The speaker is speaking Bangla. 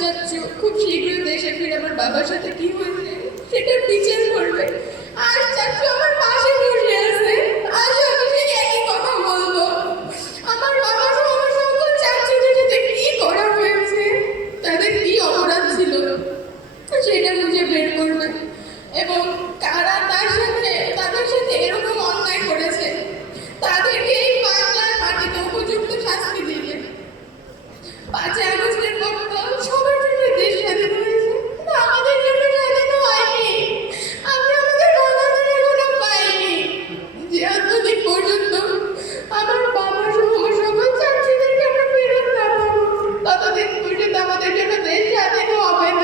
চাচ্ছু খুব শীঘ্রই দেশে ফিরে আমার বাবার সাথে কি হয়েছে সেটার বিচার করবে। আর চাচ্ছু আমার পাশে বসে আছে, আজ আমি সেই একই কথা বলবো। আমার বাবা সহ আমার সকল চাচ্ছুদের সাথে কি করা হয়েছে, তাদের কি অপরাধ ছিল সেটা খুঁজে বের করবে এবং কারা তাদের সাথে এরকম অন্যায় করেছে তাদেরকে এই বাংলার মাটিতে উপযুক্ত শাস্তি দিবে। 5ই আগস্টের পর তো সবার জন্য দেশ স্বাধীন হয়েছে, কিন্তু আমাদের জন্য স্বাধীন হয়নি। আমরা আমাদের বাংলাদেশ এখনো পাইনি। যে এতদিন পর্যন্ত আমার বাবা সহ আমার সকল চাচ্ছিদেরকে আমরা ফেরত না পাবো, ততদিন পর্যন্ত আমাদের জন্য দেশ স্বাধীন হবে না।